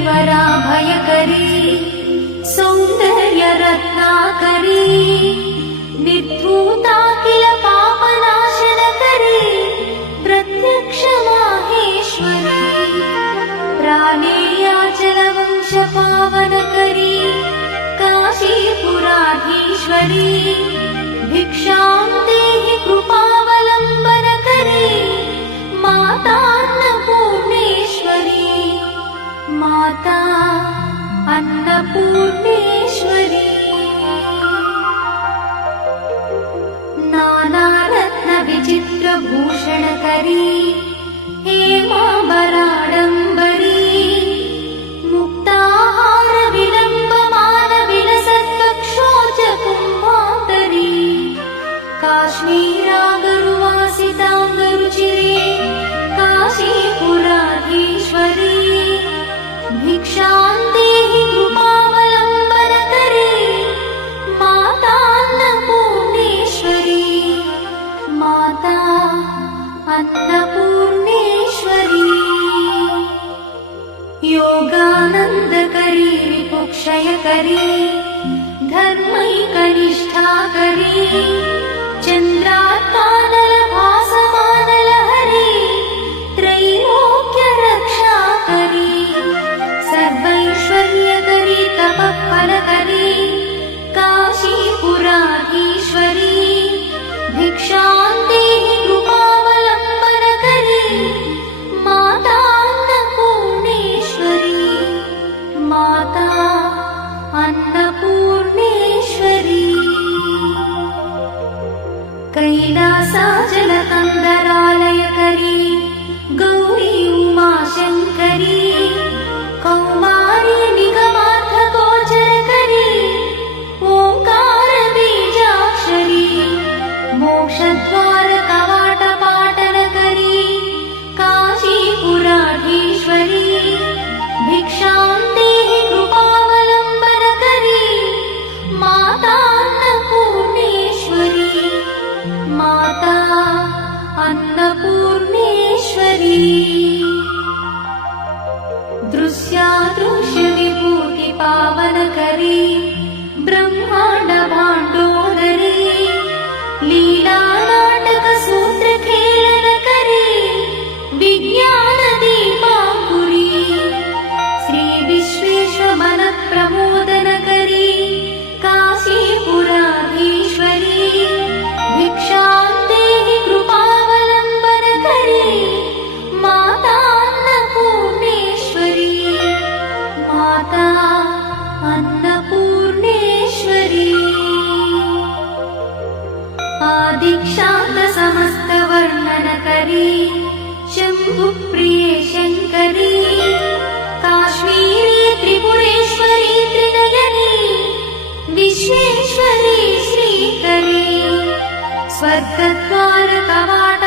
करीवरा भयकरी सौंदर्य रत्नाकरी निर्धूता किल पापनाशनकरी प्रत्यक्ष माहेश्वरी प्राणेयाचलवंश पावनकरी काशीपुराधीश्वरी भिक्षां देहि कृपावलम्बनकरी मातान्नपूर्णेश्वरी माता अन्नपूर्णेश्वरी नानारत्न विचित्रभूषणकरी हेमाम्बराडम्बरी मुक्ताहार विलम्बमान विलसत्कक्षोच कुम्भान्तरी काश्मीरागरुवासिताङ्गरुचिरे काशीपुराधीश्वरी भिक्षां देहि कृपावलम्बनकरी मातान्नपूर्णेश्वरी माता अन्नपूर्णेश्वरी योगानन्दकरी विपुक्षयकरी धर्मैकनिष्ठाकरी चन्द्रात्मानलभासमानलहरी त्रैलोक्यरक्षाकरी सर्वैश्वर्यकरी तपःफलकरी काशीपुराधीश्वरी भिक्षां देहि कृपावलम्बनकरी मातान्नपूर्णेश्वरी माता अन्नपूर्णेश्वरी कैलासाचलकन्दरालयकरी गौरी उमाशङ्करी कौमारी निगमार्थगोचरकरी ओङ्कारबीजाक्षरी मोक्षद्वारकवाटपाटनकरी काशीपुराधीश्वरी भिक्षां देहि कृपावलम्बनकरी मातान्नपूर्णेश्वरी माता अन्नपूर्णेश्वरी दृश्यादृश्यविभूतिपावनकरी ब्रह्माण्डभाण्डोदरी लीलानाटकसूत्रखेलनकरी विज्ञानदीपाङ्कुरी श्रीविश्वेश्वरमनःप्रमोदनकरी काशीपुराधीश्वरी भिक्षां देहि कृपावलम्बनकरी मातान्नपूर्णेश्वरी माता अन्नपूर्णेश्वरी आदिक्षान्तसमस्तवर्णनकरी शम्भुप्रिये शङ्करी काश्मीरी त्रिपुरेश्वरी त्रिनयनी विश्वेश्वरी श्रीकरी स्वर्गद्वारकवाट